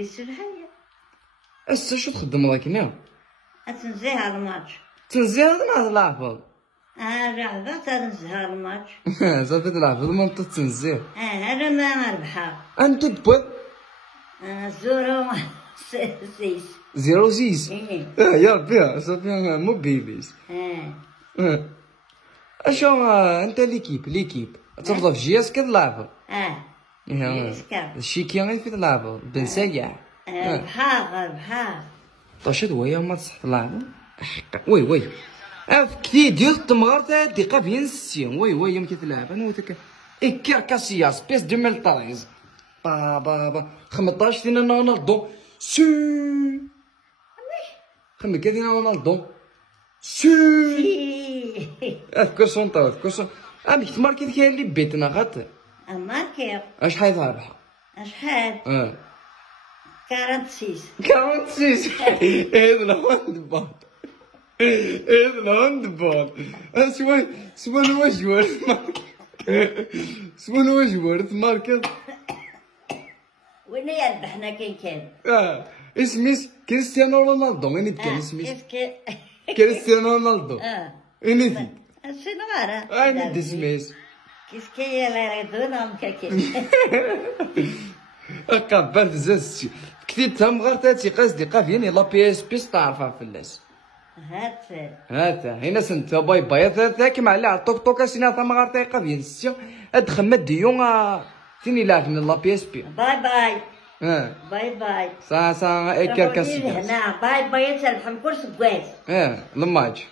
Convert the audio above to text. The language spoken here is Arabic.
السرحية اسا شو تخدم راكنا؟ تنزيها الماتش. تنزيها هذا العفض. لعبة تنزيها الماتش. صافي تلعب ما انت تنزيه. أنا ما نربحها. انت تبغ زورو سيس. 06. إيه. يا ربي صافي مو بيبيس. اشو انت ليكيب تفضل في جياس كتلعب. الشيكي غير في تلعب بن سايع. ربحها. طاشد ويا ما تصح تلعب. وي كثير ديال التمغار تاع دقيقه في نسي. وي يمكن تلعب انا وتك اكير كاسياس بيس 2013 با 15 ديال رونالدو سي خمك ديال رونالدو سي اذكر سونطا امك تماركي كاين اللي بيتنا غات ماركي. شحال تربح؟ شحال؟ 46. 46. هذا الهاندبال. هذا الهاندبال. شمن هو جوار شمن هو جوار تماركي. وين يربحنا كان اسميس كريستيانو رونالدو. وين كان اسميس كريستيانو رونالدو. وين دي شنو غير وين دي اسميس كي لا يردونهم كاكين. قبل بزاف كثير تهم غير تاتي قاس دقه فيني لا بي اس بي تعرفها فلاس. هات هنا سنت باي باي ذاك مع اللي عطوك طوكا سينا ثم غير تايقه بين السي ادخل ديون فيني لاعب من لا بي اس بي. باي باي سا اكر كاس هنا باي تربح كل سبوات. الماتش